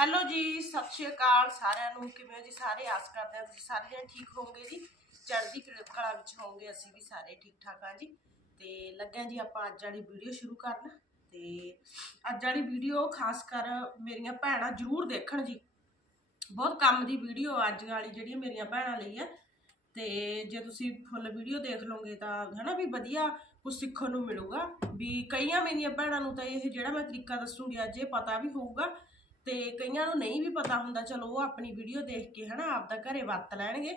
Hello ਜੀ, ਸਤਿ ਸ਼੍ਰੀ ਅਕਾਲ ਸਾਰਿਆਂ ਨੂੰ। ਕਿਵੇਂ ਹੋ ਜੀ ਸਾਰੇ? ਆਸ ਕਰਦੇ ਹਾਂ ਤੁਸੀਂ ਸਾਰੇ ਜਣੇ ਠੀਕ ਹੋਵੋਗੇ ਜੀ। ਚੜ੍ਹਦੀ ਕਲਾ ਵਿੱਚ ਹੋਵੋਗੇ, ਅਸੀਂ ਵੀ ਸਾਰੇ ਠੀਕ ਠਾਕ ਹਾਂ ਜੀ। ਤੇ ਲੱਗਿਆ ਜੀ ਆਪਾਂ ਅੱਜ ਵਾਲੀ ਵੀਡੀਓ ਸ਼ੁਰੂ ਕਰਨ। ਤੇ ਅੱਜ ਵਾਲੀ ਵੀਡੀਓ ਖਾਸ ਕਰ ਮੇਰੀਆਂ ਭੈਣਾਂ ਜ਼ਰੂਰ ਦੇਖਣ ਜੀ। ਬਹੁਤ ਕੰਮ ਦੀ ਵੀਡੀਓ ਅੱਜ ਵਾਲੀ ਜਿਹੜੀ ਮੇਰੀਆਂ ਭੈਣਾਂ ਲਈ ਹੈ। ਤੇ ਜੇ ਤੁਸੀਂ ਫੁੱਲ ਵੀਡੀਓ ਦੇਖ ਲਓਗੇ ਤਾਂ ਹਨਾ ਵੀ ਵਧੀਆ ਕੁਝ ਸਿੱਖਣ ਨੂੰ ਮਿਲੂਗਾ। ਵੀ ਕਈਆਂ ਮੇਰੀਆਂ ਭੈਣਾਂ ਨੂੰ ਤਾਂ ਇਹ ਜਿਹੜਾ ਮੈਂ ਤਰੀਕਾ ਦੱਸੂਗੀ, ਅੱਜ ਇਹ ਪਤਾ ਵੀ ਹੋਊਗਾ। ਤੇ ਕਈਆਂ ਨੂੰ ਨਹੀਂ ਵੀ ਪਤਾ ਹੁੰਦਾ, ਚਲੋ ਉਹ ਆਪਣੀ ਵੀਡੀਓ ਦੇਖ ਕੇ ਹਨਾ ਆਪਦਾ ਘਰੇ ਵਰਤ ਲੈਣਗੇ।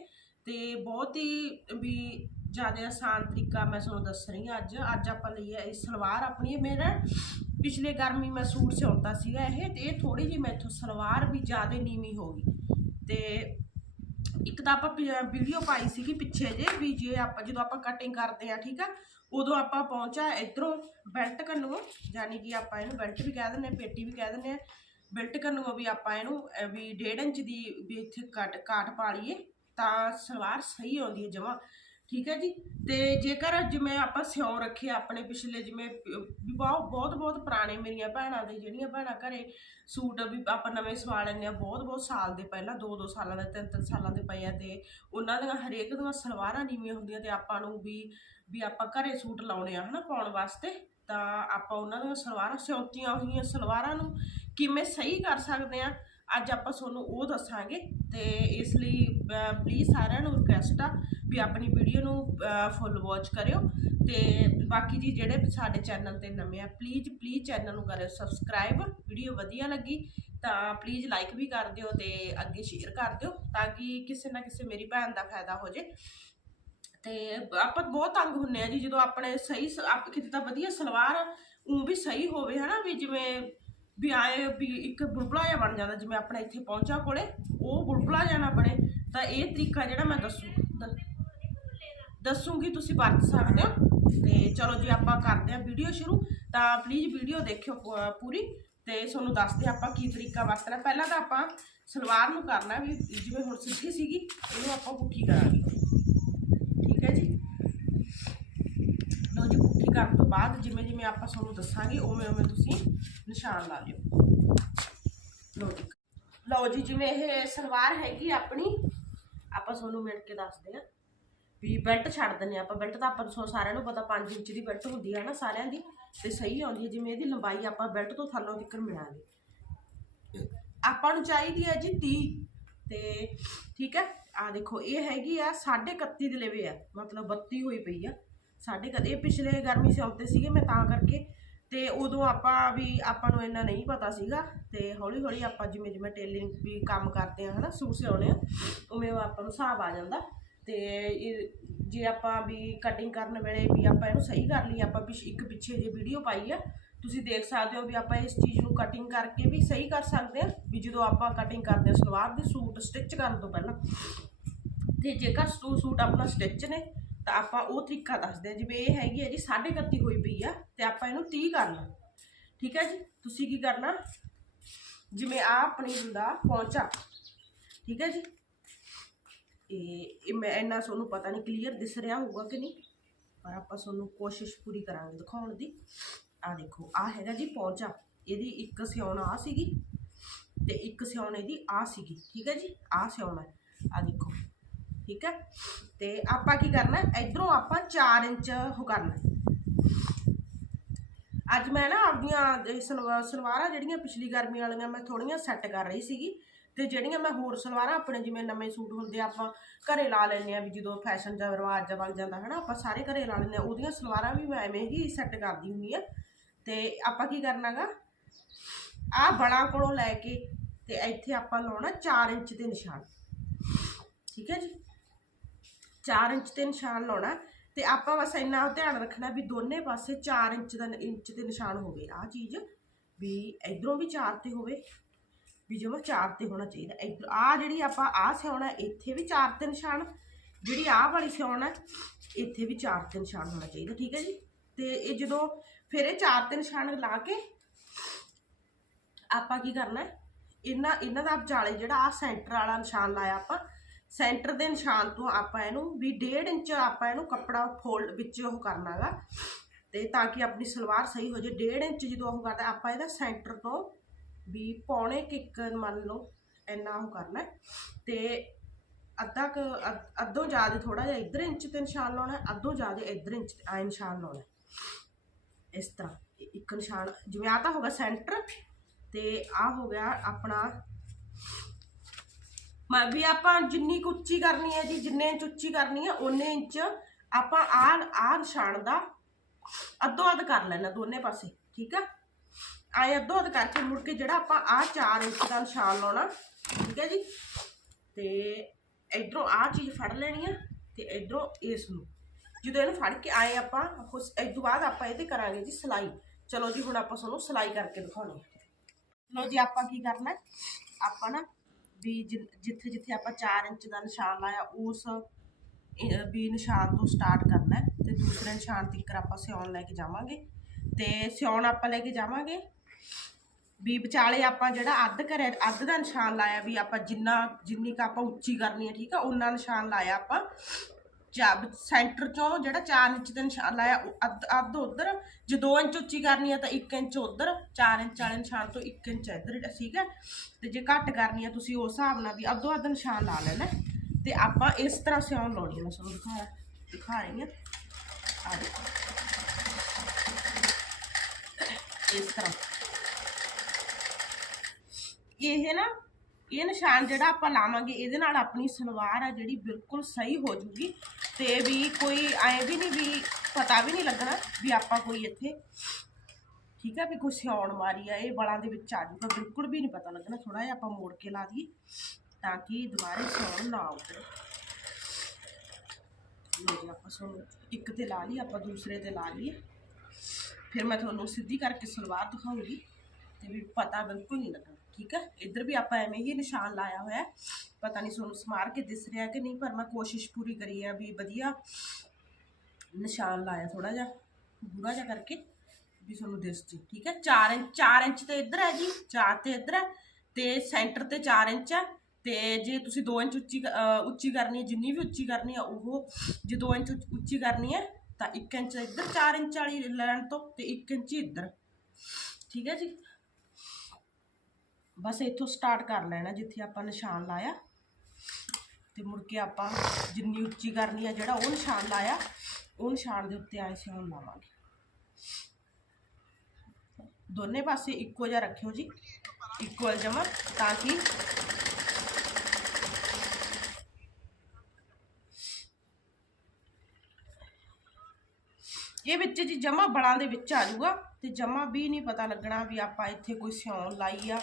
ਤੇ ਬਹੁਤ ਹੀ ਵੀ ਜ਼ਿਆਦਾ ਆਸਾਨ ਤਰੀਕਾ ਮੈਂ ਤੁਹਾਨੂੰ ਦੱਸ ਰਹੀ ਹਾਂ ਅੱਜ। ਅੱਜ ਆਪਾਂ ਲਈ ਹੈ ਇਹ ਸਲਵਾਰ ਆਪਣੀ, ਮੇਰਾ ਪਿਛਲੇ ਗਰਮੀ ਮੈਂ ਸੂਟ ਸਿਉਂਤਾ ਸੀਗਾ ਇਹ, ਤੇ ਇਹ ਥੋੜੀ ਜਿਹੀ ਮੈਥੋਂ ਸਲਵਾਰ ਵੀ ਜ਼ਿਆਦਾ ਨੀਵੀਂ ਹੋ ਗਈ। ਤੇ ਇੱਕ ਤਾਂ ਆਪਾਂ ਵੀਡੀਓ ਪਾਈ ਸੀਗੀ ਪਿੱਛੇ ਜੇ ਵੀ ਜੇ ਆਪਾਂ, ਜਦੋਂ ਆਪਾਂ ਕਟਿੰਗ ਕਰਦੇ ਆ ਠੀਕ ਆ, ਉਦੋਂ ਆਪਾਂ ਪਹੁੰਚਾ ਇਧਰੋਂ ਬੈਲਟ ਕੰਨੋਂ ਯਾਨੀ ਕਿ ਆਪਾਂ ਇਹਨੂੰ ਬੈਲਟ ਵੀ ਕਹਿ ਦਿੰਦੇ ਆ ਪੇਟੀ ਵੀ ਕਹਿ ਦਿੰਦੇ ਆ ਬੈਲਟ ਕੰਨੋਂ ਵੀ ਆਪਾਂ ਇਹਨੂੰ ਵੀ 1.5 ਇੰਚ ਦੀ ਵੀ ਇੱਥੇ ਕੱਟ, ਕਾਟ ਪਾ ਲਈਏ, ਤਾਂ ਸਲਵਾਰ ਸਹੀ ਆਉਂਦੀ ਹੈ ਜਮਾ। ਠੀਕ ਹੈ ਜੀ? ਤੇ ਜੇਕਰ ਜਿਵੇਂ ਆਪਾਂ ਸਿਉਂ ਰੱਖੇ ਆਪਣੇ ਪਿਛਲੇ, ਜਿਵੇਂ ਬਹੁਤ ਬਹੁਤ ਬਹੁਤ ਪੁਰਾਣੇ ਮੇਰੀਆਂ ਭੈਣਾਂ ਦੇ, ਜਿਹੜੀਆਂ ਭੈਣਾਂ ਘਰੇ ਸੂਟ ਵੀ ਆਪਾਂ ਨਵੇਂ ਸਵਾ ਲੈਂਦੇ ਆ, ਬਹੁਤ ਬਹੁਤ ਸਾਲ ਦੇ ਪਹਿਲਾਂ, ਦੋ ਦੋ ਸਾਲਾਂ ਦੇ, ਤਿੰਨ ਤਿੰਨ ਸਾਲਾਂ ਦੇ ਪਏ ਆ ਤੇ ਉਹਨਾਂ ਦੀਆਂ ਹਰੇਕ ਦੀਆਂ ਸਲਵਾਰਾਂ ਨੀਵੀਆਂ ਹੁੰਦੀਆਂ ਤੇ ਆਪਾਂ ਨੂੰ ਵੀ ਵੀ ਆਪਾਂ ਘਰੇ ਸੂਟ ਲਾਉਣੇ ਆ, ਹਨਾ, ਪਾਉਣ ਵਾਸਤੇ। ਤਾਂ ਆਪਾਂ ਉਹਨਾਂ ਦੀਆਂ ਸਲਵਾਰਾਂ, ਸਿਉਂਤੀਆਂ ਹੋਈਆਂ ਸਲਵਾਰਾਂ ਨੂੰ ਕਿਵੇਂ ਸਹੀ ਕਰ ਸਕਦੇ ਆ ਅੱਜ ਆਪਾਂ ਤੁਹਾਨੂੰ ਉਹ ਦੱਸਾਂਗੇ ਤੇ ਇਸ ਲਈ ਪਲੀਜ਼ ਸਾਰਿਆਂ ਨੂੰ ਰਿਕਵੈਸਟ ਆ ਵੀ ਆਪਣੀ ਵੀਡੀਓ ਨੂੰ ਫੁੱਲ ਵਾਚ ਕਰਿਓ ਤੇ ਬਾਕੀ ਜੀ ਜਿਹੜੇ ਸਾਡੇ ਚੈਨਲ ਤੇ ਨਵੇਂ ਆ ਪਲੀਜ਼ ਪਲੀਜ਼ ਚੈਨਲ ਨੂੰ ਕਰਿਓ ਸਬਸਕ੍ਰਾਈਬ ਵੀਡੀਓ ਵਧੀਆ ਲੱਗੀ ਤਾਂ ਪਲੀਜ਼ ਲਾਈਕ ਵੀ ਕਰ ਦਿਓ ਤੇ ਅੱਗੇ ਸ਼ੇਅਰ ਕਰ ਦਿਓ ਤਾਂ ਕਿ ਕਿਸੇ ਨਾ ਕਿਸੇ ਮੇਰੀ ਭੈਣ ਦਾ ਫਾਇਦਾ ਹੋ ਜੇ। ਤੇ ਆਪਾਂ ਬਹੁਤ ਤੰਗ ਹੁੰਨੇ ਆ ਜੀ ਜਦੋਂ ਆਪਣੇ ਸਹੀ ਸ- ਆਪ ਕਿਤੇ ਤਾਂ ਵਧੀਆ ਸਲਵਾਰ ਉਹ ਵੀ ਸਹੀ ਹੋਵੇ ਹਨਾ ਵੀ ਜਿਵੇਂ ਵੀ ਆਏ ਵੀ ਇੱਕ ਬੁਲਬੁਲਾ ਜਿਹਾ ਬਣ ਜਾਂਦਾ, ਜਿਵੇਂ ਆਪਣਾ ਇੱਥੇ ਪਹੁੰਚਾ ਕੋਲੇ, ਉਹ ਬੁਲਬੁਲਾ ਜਿਹਾ ਨਾ ਬਣੇ। ਤਾਂ ਇਹ ਤਰੀਕਾ ਜਿਹੜਾ ਮੈਂ ਦੱਸੂ ਦ- ਦੱਸੂਗੀ, ਤੁਸੀਂ ਵਰਤ ਸਕਦੇ ਹੋ। ਤੇ ਚਲੋ ਜੀ, ਆਪਾਂ ਕਰਦੇ ਹਾਂ ਵੀਡੀਓ ਸ਼ੁਰੂ। ਤਾਂ ਪਲੀਜ਼ ਵੀਡੀਓ ਦੇਖਿਓ ਪੂਰੀ। ਤੇ ਤੁਹਾਨੂੰ ਦੱਸਦੇ ਆਪਾਂ ਕੀ ਤਰੀਕਾ ਵਰਤਣਾ। ਪਹਿਲਾਂ ਤਾਂ ਆਪਾਂ ਸਲਵਾਰ ਨੂੰ ਕਰਨਾ ਵੀ ਜਿਵੇਂ ਹੁਣ ਸਿੱਧੀ ਸੀਗੀ, ਇਹਨੂੰ ਆਪਾਂ ਪੁੱਠੀ ਕਰਾਂਗੇ ਠੀਕ ਹੈ ਜੀ ਲਓ ਜੀ ਪੁੱਠੀ ਕਰਨ ਤੋਂ ਬਾਅਦ ਜਿਵੇਂ ਜਿਵੇਂ ਆਪਾਂ ਤੁਹਾਨੂੰ ਦੱਸਾਂਗੇ, ਉਵੇਂ ਉਵੇਂ ਤੁਸੀਂ ਨਿਸ਼ਾਨ ਲਾ ਲਿਓ। ਲਓ ਜੀ। ਲਓ ਜੀ, ਜਿਵੇਂ ਇਹ ਸਲਵਾਰ ਹੈਗੀ ਆਪਣੀ, ਆਪਾਂ ਤੁਹਾਨੂੰ ਮਿਣ ਕੇ ਦੱਸਦੇ ਆ ਵੀ ਬੈਲਟ ਛੱਡ ਦਿੰਨੇ ਆਪਾਂ। ਬੈਲਟ ਤਾਂ ਆਪਾਂ ਨੂੰ ਸਾਰਿਆਂ ਨੂੰ ਪਤਾ 5 ਇੰਚ ਦੀ ਬੈਲਟ ਹੁੰਦੀ ਹੈ ਨਾ ਸਾਰਿਆਂ ਦੀ, ਤੇ ਸਹੀ ਆਉਂਦੀ ਹੈ। ਜਿਵੇਂ ਇਹਦੀ ਲੰਬਾਈ ਆਪਾਂ ਬੈਲਟ ਤੋਂ ਥੱਲੋਂ ਤੱਕ ਮਿਲਾਂਗੇ। ਆਪਾਂ ਨੂੰ ਚਾਹੀਦੀ ਹੈ ਜੀ 30 ਤੇ ਠੀਕ ਹੈ। ਆ ਦੇਖੋ, ਇਹ ਹੈਗੀ ਆ 31.5 ਦੇ ਲਵੇ ਆ। ਮਤਲਬ 32 ਹੋਈ ਪਈ ਆ। ਸਾਡੇ ਕਦੇ ਇਹ ਪਿਛਲੇ ਗਰਮੀ ਸਿਉਂਤੇ ਸੀਗੇ ਮੈਂ ਤਾਂ ਕਰਕੇ। ਤੇ ਉਦੋਂ ਆਪਾਂ ਵੀ ਆਪਾਂ ਨੂੰ ਇੰਨਾ ਨਹੀਂ ਪਤਾ ਸੀਗਾ। ਤੇ ਹੌਲੀ ਹੌਲੀ ਆਪਾਂ ਜਿਵੇਂ ਜਿਵੇਂ ਟੇਲਿੰਗ ਵੀ ਕੰਮ ਕਰਦੇ ਆ, ਹਨਾ, ਸੂਟ ਸਿਉਣੇ ਆ, ਉਵੇਂ ਉਹ ਆਪਾਂ ਨੂੰ ਹਿਸਾਬ ਆ ਜਾਂਦਾ। ਤੇ ਜੇ ਆਪਾਂ ਵੀ ਕਟਿੰਗ ਕਰਨ ਵੇਲੇ ਵੀ ਆਪਾਂ ਇਹਨੂੰ ਸਹੀ ਕਰ ਲਈ ਆਪਾਂ ਪਿਛ ਇੱਕ ਪਿੱਛੇ ਜੇ ਵੀਡੀਓ ਪਾਈ ਆ, ਤੁਸੀਂ ਦੇਖ ਸਕਦੇ ਹੋ ਵੀ ਆਪਾਂ ਇਸ ਚੀਜ਼ ਨੂੰ ਕਟਿੰਗ ਕਰਕੇ ਵੀ ਸਹੀ ਕਰ ਸਕਦੇ ਆ। ਵੀ ਜਦੋਂ ਆਪਾਂ ਕਟਿੰਗ ਕਰਦੇ ਆ, ਸਲਵਾਰ ਦੇ ਸੂਟ ਸਟਿਚ ਕਰਨ ਤੋਂ ਪਹਿਲਾਂ। ਤੇ ਜੇਕਰ ਸੂ- ਸੂਟ ਆਪਣਾ ਸਟਿਚ ਨੇ ਤਾਂ ਆਪਾਂ ਉਹ ਤਰੀਕਾ ਦੱਸਦੇ ਆ ਜਿਵੇਂ ਇਹ ਹੈਗੀ ਹੈ ਜੀ 31.5 ਹੋਈ ਪਈ ਆ ਤੇ ਆਪਾਂ ਇਹਨੂੰ 30 ਕਰਨਾ ਠੀਕ ਹੈ ਜੀ? ਤੁਸੀਂ ਕੀ ਕਰਨਾ? ਜਿਵੇਂ ਆ ਆਪਣੀ ਹੁੰਦਾ ਪਹੁੰਚਾ ਠੀਕ ਹੈ ਜੀ? ਇਹ ਮੈਂ ਇੰਨਾ ਤੁਹਾਨੂੰ ਪਤਾ ਨਹੀਂ ਕਲੀਅਰ ਦਿਸ ਰਿਹਾ ਹੋਊਗਾ ਕਿ ਨਹੀਂ, ਪਰ ਆਪਾਂ ਤੁਹਾਨੂੰ ਕੋਸ਼ਿਸ਼ ਪੂਰੀ ਕਰਾਂਗੇ ਦਿਖਾਉਣ ਦੀ। ਆ ਦੇਖੋ ਆ ਹੈਗਾ ਜੀ ਪਹੁੰਚਾ ਇਹਦੀ ਇੱਕ ਸਿਉਣ ਆ ਸੀਗੀ ਤੇ ਇੱਕ ਸਿਉਣ ਇਹਦੀ ਆ ਸੀਗੀ। ਠੀਕ ਹੈ ਜੀ? ਆ ਸਿਉਣ ਹੈ। ਆ ਦੇਖੋ। ਠੀਕ ਹੈ ਤੇ ਆਪਾਂ ਕੀ ਕਰਨਾ? ਇਧਰੋਂ ਆਪਾਂ 4 ਇੰਚ ਉਹ ਕਰਨਾ। ਅੱਜ ਮੈਂ ਨਾ ਆਪਦੀਆਂ ਇਹ ਸਲਵਾਰਾਂ ਜਿਹੜੀਆਂ ਪਿਛਲੀ ਗਰਮੀ ਵਾਲੀਆਂ ਮੈਂ ਥੋੜੀਆਂ ਸੈੱਟ ਕਰ ਰਹੀ ਸੀਗੀ ਤੇ ਜਿਹੜੀਆਂ ਮੈਂ ਹੋਰ ਸਲਵਾਰਾਂ ਆਪਣੇ ਜਿਵੇਂ ਨਵੇਂ ਸੂਟ ਹੁੰਦੇ ਆਪਾਂ ਘਰੇ ਲਾ ਲੈਂਦੇ ਆ ਵੀ ਜਦੋਂ ਫੈਸ਼ਨ ਦਾ ਰਿਵਾਜ ਜਾ ਵਗ ਜਾਂਦਾ, ਹਨਾ, ਆਪਾਂ ਸਾਰੇ ਘਰੇ ਲਾ ਲੈਂਦੇ ਆ। ਉਹਦੀਆਂ ਸਲਵਾਰਾਂ ਵੀ ਮੈਂ ਐਵੇਂ ਹੀ ਸੈੱਟ ਕਰਦੀ ਹੁੰਦੀ ਆ। ਤੇ ਆਪਾਂ ਕੀ ਕਰਨਾਗਾ? ਆ ਬਣਾ ਕੋਲੋਂ ਲੈ ਕੇ ਤੇ ਇੱਥੇ ਆਪਾਂ ਲਾਉਣਾ 4 ਇੰਚ ਦੇ ਨਿਸ਼ਾਨ। ਠੀਕ ਹੈ ਜੀ? 4 ਇੰਚ ਤੇ ਨਿਸ਼ਾਨ ਲਾਉਣਾ ਤੇ ਆਪਾਂ ਬਸ ਇੰਨਾ ਧਿਆਨ ਰੱਖਣਾ ਵੀ ਦੋਨੇ ਪਾਸੇ 4 ਇੰਚ ਦਾ ਇੰਚ 'ਤੇ ਨਿਸ਼ਾਨ ਹੋਵੇ। ਆ ਚੀਜ਼ ਵੀ ਇਧਰੋਂ ਵੀ 4 ਤੇ ਹੋਵੇ, ਵੀ ਜਮਾ 4 ਤੇ ਹੋਣਾ ਚਾਹੀਦਾ। ਇਧਰ ਆ ਜਿਹੜੀ ਆਪਾਂ ਆ ਸਿਉਣਾ, ਇੱਥੇ ਵੀ 4 ਤੇ ਨਿਸ਼ਾਨ, ਜਿਹੜੀ ਆਹ ਵਾਲੀ ਸਿਉਣਾ, ਇੱਥੇ ਵੀ 4 ਤੇ ਨਿਸ਼ਾਨ ਹੋਣਾ ਚਾਹੀਦਾ, ਠੀਕ ਹੈ ਜੀ? ਤੇ ਇਹ ਜਦੋਂ ਫਿਰ ਇਹ 4 ਤੇ ਨਿਸ਼ਾਨ ਲਾ ਕੇ ਆਪਾਂ ਕੀ ਕਰਨਾ ਇਹਨਾਂ ਇਹਨਾਂ ਦਾ ਵਿਚਾਲੇ ਜਿਹੜਾ ਆ ਸੈਂਟਰ ਵਾਲਾ ਨਿਸ਼ਾਨ ਲਾਇਆ ਆਪਾਂ ਸੈਂਟਰ ਦੇ ਨਿਸ਼ਾਨ ਤੋਂ ਆਪਾਂ ਇਹਨੂੰ ਵੀ 1.5 ਇੰਚ ਆਪਾਂ ਇਹਨੂੰ ਕੱਪੜਾ ਫੋਲਡ ਵਿੱਚ ਉਹ ਕਰਨਾਗਾ ਤੇ ਤਾਂ ਕਿ ਆਪਣੀ ਸਲਵਾਰ ਸਹੀ ਹੋ ਜਾਏ 1.5 ਇੰਚ ਜਦੋਂ ਉਹ ਕਰਦਾ, ਆਪਾਂ ਇਹਦਾ ਸੈਂਟਰ ਤੋਂ ਵੀ ਪੌਣੇ ਕੁ ਇੱਕ ਮੰਨ ਲਓ ਇੰਨਾ ਉਹ ਕਰਨਾ ਹੈ। ਤੇ ਅੱਧਾ ਕੁ, ਅੱਧੋਂ ਜ਼ਿਆਦਾ ਥੋੜਾ ਜਿਹਾ ਇੱਧਰ ਇੰਚ ਤੇ ਨਿਸ਼ਾਨ ਲਾਉਣਾ ਅੱਧੋਂ ਜ਼ਿਆਦਾ ਇੱਧਰ ਇੰਚ ਤੇ ਆਏ ਨਿਸ਼ਾਨ ਲਾਉਣਾ ਇਸ ਤਰ੍ਹਾਂ ਇੱਕ ਨਿਸ਼ਾਨ, ਜਿਵੇਂ ਆ ਤਾਂ ਹੋਗਾ ਸੈਂਟਰ ਤੇ ਆ ਹੋ ਗਿਆ ਆਪਣਾ ਮੈਂ ਵੀ ਆਪਾਂ ਜਿੰਨੀ ਕੁ ਉੱਚੀ ਕਰਨੀ ਹੈ ਜੀ, ਜਿੰਨੇ ਇੰਚ ਉੱਚੀ ਕਰਨੀ ਹੈ, ਓਨੇ ਇੰਚ ਆਪਾਂ ਆ ਆ ਨਿਸ਼ਾਨ ਦਾ ਅੱਧੋ ਅੱਧ ਕਰ ਲੈਣਾ ਦੋਨੇ ਪਾਸੇ, ਠੀਕ ਆ? ਆਏ ਅੱਧੋ ਅੱਧ ਕਰਕੇ ਮੁੜ ਕੇ ਜਿਹੜਾ ਆਪਾਂ ਆ 4 ਇੰਚ ਦਾ ਨਿਸ਼ਾਨ ਲਾਉਣਾ, ਠੀਕ ਹੈ ਜੀ? ਤੇ ਇਧਰੋਂ ਆ ਚੀਜ਼ ਫੜ ਲੈਣੀ ਆ, ਤੇ ਇਧਰੋਂ ਇਸ ਨੂੰ। ਜਦੋਂ ਇਹਨੂੰ ਫੜ ਕੇ ਆਏ ਆਪਾਂ, ਉਸ ਇਸ ਤੋਂ ਬਾਅਦ ਆਪਾਂ ਇਹਦੇ ਕਰਾਂਗੇ ਜੀ ਸਿਲਾਈ। ਚਲੋ ਜੀ, ਹੁਣ ਆਪਾਂ ਤੁਹਾਨੂੰ ਸਿਲਾਈ ਕਰਕੇ ਦਿਖਾਉਣੀ ਹੈ ਲੋ ਜੀ, ਆਪਾਂ ਕੀ ਕਰਨਾ ਹੈ? ਆਪਾਂ ਨਾ ਵੀ ਜਿ- ਜਿੱਥੇ ਜਿੱਥੇ ਆਪਾਂ 4 ਇੰਚ ਦਾ ਨਿਸ਼ਾਨ ਲਾਇਆ, ਉਸ ਵੀ ਨਿਸ਼ਾਨ ਤੋਂ ਸਟਾਰਟ ਕਰਨਾ ਹੈ ਤੇ ਦੂਸਰੇ ਨਿਸ਼ਾਨ ਤੱਕ ਆਪਾਂ ਸਿਉਣ ਲੈ ਕੇ ਜਾਵਾਂਗੇ। ਤੇ ਸਿਉਣ ਆਪਾਂ ਲੈ ਕੇ ਜਾਵਾਂਗੇ। ਵੀ ਵਿਚਾਲੇ ਆਪਾਂ ਜਿਹੜਾ ਅੱਧ ਕਰਿਆ ਅੱਧ ਦਾ ਨਿਸ਼ਾਨ ਲਾਇਆ ਵੀ ਆਪਾਂ ਜਿੰਨਾ, ਜਿੰਨੀ ਕ ਆਪਾਂ ਉੱਚੀ ਕਰਨੀ ਹੈ, ਠੀਕ ਆ, ਉਹਨਾਂ ਨਿਸ਼ਾਨ ਲਾਇਆ ਆਪਾਂ। ਚਾ ਸੈਂਟਰ ਚੋਂ ਜਿਹੜਾ 4 ਇੰਚ ਦਾ ਨਿਸ਼ਾਨ ਲਾਇਆ, ਉਹ ਅੱਧ ਅੱਧ ਉਧਰ, ਜੇ 2 ਇੰਚ ਉੱਚੀ ਕਰਨੀ ਹੈ ਤਾਂ 1 ਇੰਚ ਉਧਰ 4 ਇੰਚ ਵਾਲੇ ਨਿਸ਼ਾਨ ਤੋਂ 1 ਇੰਚ ਇੱਧਰ ਠੀਕ ਹੈ ਤੇ ਜੇ ਘੱਟ ਕਰਨੀ ਆ ਤੁਸੀਂ ਉਸ ਹਿਸਾਬ ਨਾਲ ਵੀ ਅੱਧੋ ਅੱਧ ਨਿਸ਼ਾਨ ਲਾ ਲੈਣਾ। ਤੇ ਆਪਾਂ ਇਸ ਤਰ੍ਹਾਂ ਸਿਉਣ ਲਾਉਣੀ ਹੈ ਮੈਂ ਤੁਹਾਨੂੰ ਦਿਖਾ ਦਿਖਾ ਰਹੀ ਹਾਂ ਆ ਦੇਖੋ। ਇਸ ਤਰ੍ਹਾਂ। ਇਹ ਨਾ, ਇਹ ਨਿਸ਼ਾਨ ਜਿਹੜਾ ਆਪਾਂ ਲਾਵਾਂਗੇ, ਇਹਦੇ ਨਾਲ ਆਪਣੀ ਸਲਵਾਰ ਆ ਜਿਹੜੀ ਬਿਲਕੁਲ ਸਹੀ ਹੋ ਜੂਗੀ। ਤੇ ਵੀ ਕੋਈ, ਐ ਵੀ ਨਹੀਂ ਵੀ ਪਤਾ ਵੀ ਨਹੀਂ ਲੱਗਣਾ ਵੀ ਆਪਾਂ ਕੋਈ ਇੱਥੇ ਠੀਕ ਹੈ ਵੀ ਕੋਈ ਸਿਆਉਣ ਮਾਰੀ ਆ, ਇਹ ਬਲਾਂ ਦੇ ਵਿੱਚ ਆ ਜੂਗਾ ਬਿਲਕੁਲ ਵੀ ਨਹੀਂ ਪਤਾ ਲੱਗਣਾ ਥੋੜਾ ਜਿਹਾ ਆਪਾਂ ਮੋੜ ਕੇ ਲਾ ਦਈਏ ਤਾਂ ਕਿ ਦੁਬਾਰੇ ਸਿਆਉਣ ਨਾ ਉਤਰੇ। ਲੋ ਜੀ, ਆਪਾਂ ਸੋ ਇੱਕ ਤੇ ਲਾ ਲਈ, ਆਪਾਂ ਦੂਸਰੇ ਤੇ ਲਾ ਲਈਏ। ਫਿਰ ਮੈਂ ਤੁਹਾਨੂੰ ਸਿੱਧੀ ਕਰਕੇ ਸਲਵਾਰ ਦਿਖਾਉਂਗੀ ਤੇ ਵੀ ਪਤਾ ਬਿਲਕੁਲ ਨਹੀਂ ਲੱਗਣਾ, ਠੀਕ ਹੈ ਇੱਧਰ ਵੀ ਆਪਾਂ ਐਵੇਂ ਹੀ ਨਿਸ਼ਾਨ ਲਾਇਆ ਹੋਇਆ। ਹੈ। ਪਤਾ ਨਹੀਂ ਤੁਹਾਨੂੰ ਸਮਾਰ ਕੇ ਦਿਸ ਰਿਹਾ ਕਿ ਨਹੀਂ, ਪਰ ਮੈਂ ਕੋਸ਼ਿਸ਼ ਪੂਰੀ ਕਰੀ ਹੈ ਵੀ ਵਧੀਆ ਨਿਸ਼ਾਨ ਲਾਇਆ ਥੋੜਾ ਜਿਹਾ, ਗੂੜਾ ਜਿਹਾ ਕਰਕੇ ਵੀ ਤੁਹਾਨੂੰ ਦਿਸ ਜੀ, ਠੀਕ ਹੈ? 4 ਇੰਚ 4 ਇੰਚ ਤੇ ਇੱਧਰ ਹੈ ਜੀ 4 ਤੇ ਇੱਧਰ ਹੈ ਤੇ ਸੈਂਟਰ ਤੇ 4 ਇੰਚ ਹੈ ਤੇ ਜੇ ਤੁਸੀਂ 2 ਇੰਚ ਉੱਚੀ ਉੱਚੀ ਕਰਨੀ ਹੈ, ਜਿੰਨੀ ਵੀ ਉੱਚੀ ਕਰਨੀ ਹੈ, ਉਹ ਜੇ 2 ਇੰਚ ਉੱਚ- ਉੱਚੀ ਕਰਨੀ ਹੈ, ਤਾਂ 1 ਇੰਚ ਇੱਧਰ 4 ਇੰਚ ਵਾਲੀ ਲੈਣ ਤੋਂ ਤੇ 1 ਇੰਚ ਇੱਧਰ, ਠੀਕ ਹੈ ਜੀ? ਬਸ ਇੱਥੋਂ ਸਟਾਰਟ ਕਰ ਲੈਣਾ, ਜਿੱਥੇ ਆਪਾਂ ਨਿਸ਼ਾਨ ਲਾਇਆ। ਤੇ ਮੁੜ ਕੇ ਆਪਾਂ ਜਿੰਨੀ ਉੱਚੀ ਕਰਨੀ ਆ ਜਿਹੜਾ ਉਹ ਨਿਸ਼ਾਨ ਲਾਇਆ, ਉਹ ਨਿਸ਼ਾਨ ਦੇ ਉੱਤੇ ਆਏ ਸਿਉਣ ਲਾਵਾਂਗੇ। ਦੋਨੇ ਪਾਸੇ ਇੱਕੋ ਜਿਹਾ ਰੱਖਿਓ ਜੀ ਇਕੁਅਲ ਜਮਾ, ਤਾਂ ਕਿ ਇਹ ਵਿੱਚ ਜੀ ਜਮਾ ਬਲਾਂ ਦੇ ਵਿੱਚ ਆ ਜਾਊਗਾ, ਤੇ ਜਮਾ ਵੀ ਨਹੀਂ ਪਤਾ ਲੱਗਣਾ ਵੀ ਆਪਾਂ ਇੱਥੇ ਕੋਈ ਸਿਉਣ ਲਾਈ ਆ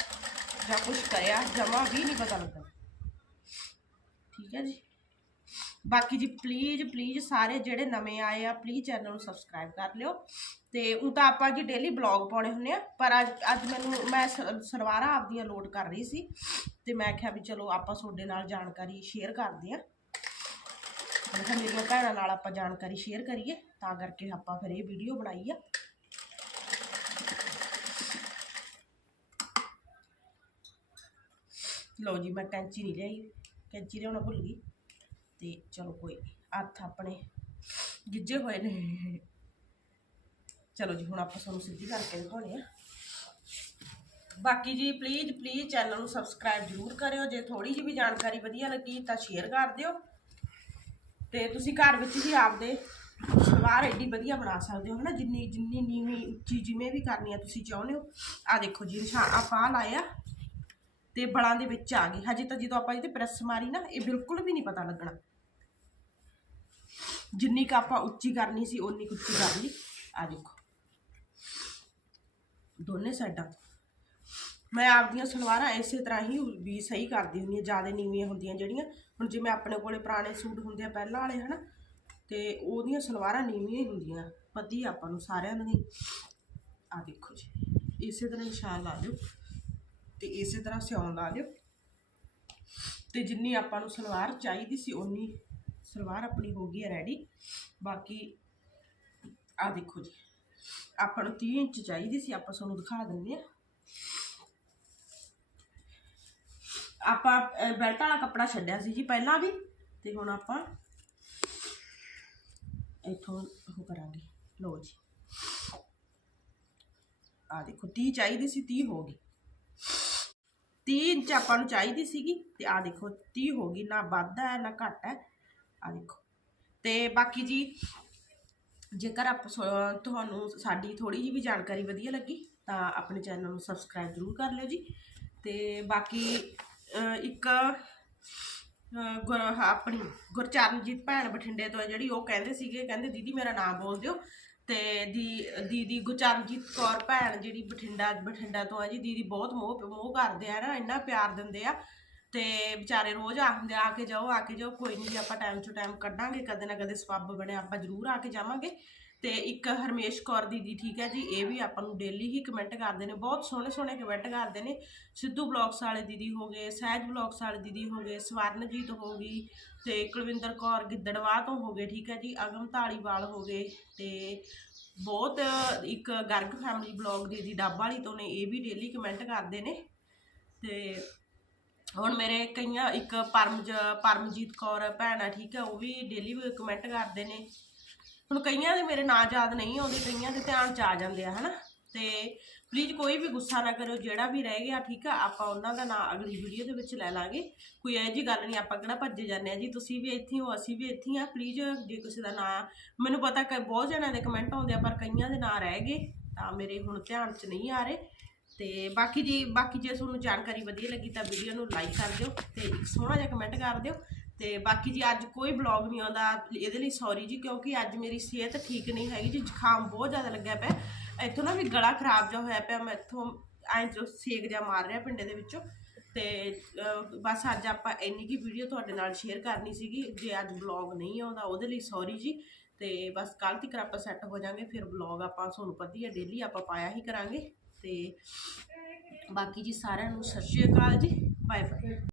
ਜਾਂ ਕੁਝ ਕਰਿਆ, ਜਮਾ ਵੀ ਨਹੀਂ ਪਤਾ ਲੱਗਣਾ। ਠੀਕ ਹੈ ਜੀ। ਬਾਕੀ ਜੀ ਪਲੀਜ਼ ਪਲੀਜ਼ ਸਾਰੇ ਜਿਹੜੇ ਨਵੇਂ ਆਏ ਆ ਪਲੀਜ਼ ਚੈਨਲ ਨੂੰ ਸਬਸਕ੍ਰਾਈਬ ਕਰ ਲਿਓ। ਤੇ ਉਹ ਤਾਂ ਆਪਾਂ ਜੀ ਡੇਲੀ ਬਲੌਗ ਪਾਉਣੇ ਹੁੰਦੇ ਆ, ਪਰ ਅੱਜ ਅੱਜ ਮੈਨੂੰ, ਮੈਂ ਸ- ਆਪਦੀਆਂ ਲੋਡ ਕਰ ਰਹੀ ਸੀ। ਤੇ ਮੈਂ ਕਿਹਾ ਵੀ ਚਲੋ ਆਪਾਂ ਤੁਹਾਡੇ ਨਾਲ ਜਾਣਕਾਰੀ ਸ਼ੇਅਰ ਕਰਦੇ ਆ। ਮੈਂ ਕਿਹਾ ਮੇਰੀਆਂ ਭੈਣਾਂ ਨਾਲ ਆਪਾਂ ਜਾਣਕਾਰੀ ਸ਼ੇਅਰ ਕਰੀਏ, ਤਾਂ ਕਰਕੇ ਆਪਾਂ ਫਿਰ ਇਹ ਵੀਡੀਓ ਬਣਾਈ ਆ। ਲਓ ਜੀ, ਮੈਂ ਕੈਂਚੀ ਨਹੀਂ ਲਿਆਈ। ਕੈਂਚੀ ਲਿਆਉਣਾ ਭੁੱਲ ਗਈ। ਤੇ ਚਲੋ ਕੋਈ ਹੱਥ ਆਪਣੇ ਗਿੱਜੇ ਹੋਏ ਨੇ। ਚਲੋ ਜੀ, ਹੁਣ ਆਪਾਂ ਤੁਹਾਨੂੰ ਸਿੱਧੀ ਕਰਕੇ ਦਿਖਾਉਣੇ ਆ। ਬਾਕੀ ਜੀ ਪਲੀਜ਼ ਪਲੀਜ਼ ਚੈਨਲ ਨੂੰ ਸਬਸਕ੍ਰਾਈਬ ਜ਼ਰੂਰ ਕਰਿਓ। ਜੇ ਥੋੜੀ ਜਿਹੀ ਵੀ ਜਾਣਕਾਰੀ ਵਧੀਆ ਲੱਗੀ ਤਾਂ ਸ਼ੇਅਰ ਕਰ ਦਿਓ। ਤੇ ਤੁਸੀਂ ਘਰ ਵਿੱਚ ਵੀ ਆਪਦੇ ਸਲਵਾਰ ਐਡੀ ਵਧੀਆ ਬਣਾ ਸਕਦੇ ਹੋ, ਹਨਾ? ਜਿੰਨੀ ਜਿੰਨੀ ਨੀਵੀਂ ਉੱਚੀ ਜਿਵੇਂ ਵੀ ਕਰਨੀ ਆ ਤੁਸੀਂ ਚਾਹੁੰਦੇ ਹੋ। ਆ ਦੇਖੋ ਜੀ, ਨਿਸ਼ਾਨ ਆਪਾਂ ਆਹ ਲਾਇਆ ਤੇ ਬਲਾਂ ਦੇ ਵਿੱਚ ਆ ਗਈ। ਹਜੇ ਤਾਂ ਜਦੋਂ ਆਪਾਂ ਇਹਦੇ ਪ੍ਰੈਸ ਮਾਰੀ ਨਾ, ਇਹ ਬਿਲਕੁਲ ਵੀ ਨਹੀਂ ਪਤਾ ਲੱਗਣਾ। ਜਿੰਨੀ ਕ ਆਪਾਂ ਉੱਚੀ ਕਰਨੀ ਸੀ, ਓਨੀ ਕੁ ਉੱਚੀ ਕਰ ਲਈ। ਆ ਦੇਖੋ। ਦੋਨੇ ਸਾਈਡਾਂ ਮੈਂ ਆਪਦੀਆਂ ਸਲਵਾਰਾਂ ਇਸੇ ਤਰ੍ਹਾਂ ਹੀ ਵੀ ਸਹੀ ਕਰਦੀ ਹੁੰਦੀ ਹਾਂ, ਜ਼ਿਆਦਾ ਨੀਵੀਆਂ ਹੁੰਦੀਆਂ ਜਿਹੜੀਆਂ। ਹੁਣ ਜਿਵੇਂ ਆਪਣੇ ਕੋਲੇ ਪੁਰਾਣੇ ਸੂਟ ਹੁੰਦੇ ਆ, ਪਹਿਲਾਂ ਵਾਲੇ, ਹਨਾ, ਤੇ ਉਹਦੀਆਂ ਸਲਵਾਰਾਂ ਨੀਵੀਆਂ ਹੀ ਹੁੰਦੀਆਂ। ਪਤੀ ਆਪਾਂ ਨੂੰ ਸਾਰਿਆਂ ਨੂੰ ਹੀ ਆ ਦੇਖੋ ਜੀ। ਇਸੇ ਤਰ੍ਹਾਂ ਨਿਸ਼ਾਨ ਲਾ ਦਿਓ। ਤੇ ਇਸੇ ਤਰ੍ਹਾਂ ਸਿਉਣ ਲਾ ਲਿਓ। ਤੇ ਜਿੰਨੀ ਆਪਾਂ ਨੂੰ ਸਲਵਾਰ ਚਾਹੀਦੀ ਸੀ ਉਨੀ ਸਲਵਾਰ ਆਪਣੀ ਹੋ ਗਈ ਹੈ ਰੈਡੀ ਬਾਕੀ ਆ ਦੇਖੋ ਜੀ, ਆਪਾਂ ਨੂੰ 30 ਇੰਚ ਚਾਹੀਦੀ ਸੀ, ਆਪਾਂ ਤੁਹਾਨੂੰ ਦਿਖਾ ਦਿੰਦੇ ਆ ਆਪਾਂ ਬੈਲਟ ਵਾਲਾ ਕੱਪੜਾ ਛੱਡਿਆ ਸੀ ਜੀ ਪਹਿਲਾਂ ਵੀ, ਤੇ ਹੁਣ ਆਪਾਂ ਇੱਥੋਂ ਉਹ ਕਰਾਂਗੇ। ਲਓ ਜੀ। ਆ ਦੇਖੋ 30 ਚਾਹੀਦੀ ਸੀ 30 ਹੋ ਗਈ। 30 ਇੰਚ ਆਪਾਂ ਨੂੰ ਚਾਹੀਦੀ ਸੀਗੀ, ਤੇ ਆ ਦੇਖੋ 30 ਹੋ ਗਈ, ਨਾ ਵੱਧ ਹੈ, ਨਾ ਘੱਟ ਹੈ। ਆ ਦੇਖੋ। ਤੇ ਬਾਕੀ ਜੀ, ਜੇਕਰ ਆਪ ਸੋ- ਤੁਹਾਨੂੰ ਸਾਡੀ ਥੋੜੀ ਜਿਹੀ ਵੀ ਜਾਣਕਾਰੀ ਵਧੀਆ ਲੱਗੀ, ਤਾਂ ਆਪਣੇ ਚੈਨਲ ਨੂੰ ਸਬਸਕ੍ਰਾਈਬ ਜ਼ਰੂਰ ਕਰ ਲਿਓ ਜੀ। ਤੇ ਬਾਕੀ ਇੱਕ ਗੁਰ, ਆਪਣੀ ਗੁਰਚਰਨਜੀਤ ਭੈਣ ਬਠਿੰਡੇ ਤੋਂ ਹੈ ਜਿਹੜੀ, ਉਹ ਕਹਿੰਦੇ ਸੀਗੇ, ਕਹਿੰਦੇ, ਦੀਦੀ, ਮੇਰਾ ਨਾਮ ਬੋਲ ਦਿਓ। ਤੇ ਦੀ, ਦੀਦੀ ਗੁਰਚਰਨਜੀਤ ਕੌਰ ਭੈਣ ਜਿਹੜੀ ਬਠਿੰਡਾ ਬਠਿੰਡਾ ਤੋਂ ਹੈ ਜੀ, ਦੀਦੀ ਬਹੁਤ ਮੋਹ ਮੋਹ ਕਰਦੇ ਆ ਨਾ, ਇੰਨਾ ਪਿਆਰ ਦਿੰਦੇ ਆ। ਤੇ ਵਿਚਾਰੇ ਰੋਜ਼ ਆਖਦੇ ਆ ਕੇ ਜਾਓ, ਆ ਕੇ ਜਾਓ, ਕੋਈ ਨਹੀਂ ਜੀ ਆਪਾਂ ਟਾਈਮ ਟੂ ਟਾਈਮ ਕੱਢਾਂਗੇ, ਕਦੇ ਨਾ ਕਦੇ ਸਬੱਬ ਬਣਿਆ, ਆਪਾਂ ਜ਼ਰੂਰ ਆ ਕੇ ਜਾਵਾਂਗੇ। ਤੇ ਇੱਕ ਹਰਮੇਸ਼ ਕੌਰ ਦੀਦੀ, ਠੀਕ ਹੈ ਜੀ, ਇਹ ਵੀ ਆਪਾਂ ਨੂੰ ਡੇਲੀ ਹੀ ਕਮੈਂਟ ਕਰਦੇ ਨੇ, ਬਹੁਤ ਸੋਹਣੇ ਸੋਹਣੇ ਕਮੈਂਟ ਕਰਦੇ ਨੇ। ਸਿੱਧੂ ਬਲੌਗਸ ਵਾਲੇ ਦੀਦੀ ਹੋ ਗਏ, ਸਹਿਜ ਬਲੌਗਸ ਵਾਲੇ ਦੀਦੀ ਹੋ ਗਏ, ਸਵਰਨਜੀਤ ਹੋ ਗਈ ਤੇ ਕੁਲਵਿੰਦਰ ਕੌਰ ਗਿੱਦੜਵਾਹ ਤੋਂ ਹੋ ਗਏ, ਠੀਕ ਹੈ ਜੀ, ਅਗਮ ਢਾਲੀਵਾਲ ਹੋ ਗਏ ਤੇ ਬਹੁਤ ਇੱਕ ਗਰਗ ਫੈਮਿਲੀ ਬਲੌਗ ਦੀਦੀ ਡੱਬ ਵਾਲੀ ਤੋਂ ਨੇ, ਇਹ ਵੀ ਡੇਲੀ ਕਮੈਂਟ ਕਰਦੇ ਨੇ। ਤੇ ਹੁਣ ਮੇਰੇ ਕਈਆਂ, ਇੱਕ ਪਰਮਜ, ਪਰਮਜੀਤ ਕੌਰ ਭੈਣ ਆ, ਠੀਕ ਹੈ, ਉਹ ਵੀ ਡੇਲੀ ਕਮੈਂਟ ਕਰਦੇ ਨੇ। ਹੁਣ ਕਈਆਂ ਦੇ ਮੇਰੇ ਨਾਂ ਯਾਦ ਨਹੀਂ ਆਉਂਦੇ, ਕਈਆਂ ਦੇ ਧਿਆਨ ਚ ਆ ਜਾਂਦੇ ਆ, ਹਨਾ? ਤੇ ਪਲੀਜ਼ ਕੋਈ ਵੀ ਗੁੱਸਾ ਨਾ ਕਰੋ ਜਿਹੜਾ ਵੀ ਰਹਿ ਗਿਆ, ਠੀਕ ਆ, ਆਪਾਂ ਉਹਨਾਂ ਦਾ ਨਾਂ ਅਗਲੀ ਵੀਡੀਓ ਦੇ ਵਿੱਚ ਲੈ ਲਾਂਗੇ। ਕੋਈ ਇਹੋ ਜੀ ਗੱਲ ਨਹੀਂ, ਆਪਾਂ ਕਿਹੜਾ ਭੱਜੇ ਜਾਂਦੇ ਆ ਜੀ, ਤੁਸੀਂ ਵੀ ਇੱਥੇ ਹੋ, ਅਸੀਂ ਵੀ ਇੱਥੇ ਆ ਪਲੀਜ਼ ਜੇ ਕਿਸੇ ਦਾ ਨਾਂ, ਮੈਨੂੰ ਪਤਾ ਕਿ ਬਹੁਤ ਜਣਿਆਂ ਦੇ ਕਮੈਂਟ ਆਉਂਦੇ ਆ, ਪਰ ਕਈਆਂ ਦੇ ਨਾਂ ਰਹਿ ਗਏ, ਤਾਂ ਮੇਰੇ ਹੁਣ ਧਿਆਨ 'ਚ ਨਹੀਂ ਆ ਰਹੇ। ਤੇ ਬਾਕੀ ਜੀ, ਬਾਕੀ ਜੇ ਤੁਹਾਨੂੰ ਜਾਣਕਾਰੀ ਵਧੀਆ ਲੱਗੀ ਤਾਂ ਵੀਡੀਓ ਨੂੰ ਲਾਈਕ ਕਰ ਦਿਓ ਤੇ ਇੱਕ ਸੋਹਣਾ ਜਿਹਾ ਕਮੈਂਟ ਕਰ ਦਿਓ। ਤੇ ਬਾਕੀ ਜੀ ਅੱਜ ਕੋਈ ਬਲੌਗ ਨਹੀਂ ਆਉਂਦਾ। ਇਹਦੇ ਲਈ ਸੌਰੀ ਜੀ, ਕਿਉਂਕਿ ਅੱਜ ਮੇਰੀ ਸਿਹਤ ਠੀਕ ਨਹੀਂ ਹੈਗੀ ਜੀ, ਜ਼ੁਕਾਮ ਬਹੁਤ ਜ਼ਿਆਦਾ ਲੱਗਿਆ ਪਿਆ। ਇੱਥੋਂ ਨਾ ਵੀ ਗਲਾ ਖਰਾਬ ਜਿਹਾ ਹੋਇਆ ਪਿਆ, ਮੈਂ ਇੱਥੋਂ ਐਂ ਜੋ ਸੇਕ ਜਿਹਾ ਮਾਰ ਰਿਹਾ ਪਿੰਡੇ ਦੇ ਵਿੱਚੋਂ। ਤੇ ਬਸ ਅੱਜ ਆਪਾਂ ਇੰਨੀ ਕੀ ਵੀਡੀਓ ਤੁਹਾਡੇ ਨਾਲ ਸ਼ੇਅਰ ਕਰਨੀ ਸੀਗੀ, ਜੇ ਅੱਜ ਬਲੌਗ ਨਹੀਂ ਆਉਂਦਾ ਉਹਦੇ ਲਈ ਸੌਰੀ ਜੀ। ਤੇ ਬਸ ਕੱਲ੍ਹ ਤੱਕ ਆਪਾਂ ਸੈੱਟ ਹੋ ਜਾਾਂਗੇ, ਫਿਰ ਬਲੌਗ ਆਪਾਂ ਤੁਹਾਨੂੰ ਪਤਾ ਹੀ ਹੈ ਡੇਲੀ ਆਪਾਂ ਪਾਇਆ ਹੀ ਕਰਾਂਗੇ। ਤੇ ਬਾਕੀ ਜੀ ਸਾਰਿਆਂ ਨੂੰ ਸਤਿ ਸ਼੍ਰੀ ਅਕਾਲ ਜੀ ਬਾਏ ਬਾਏ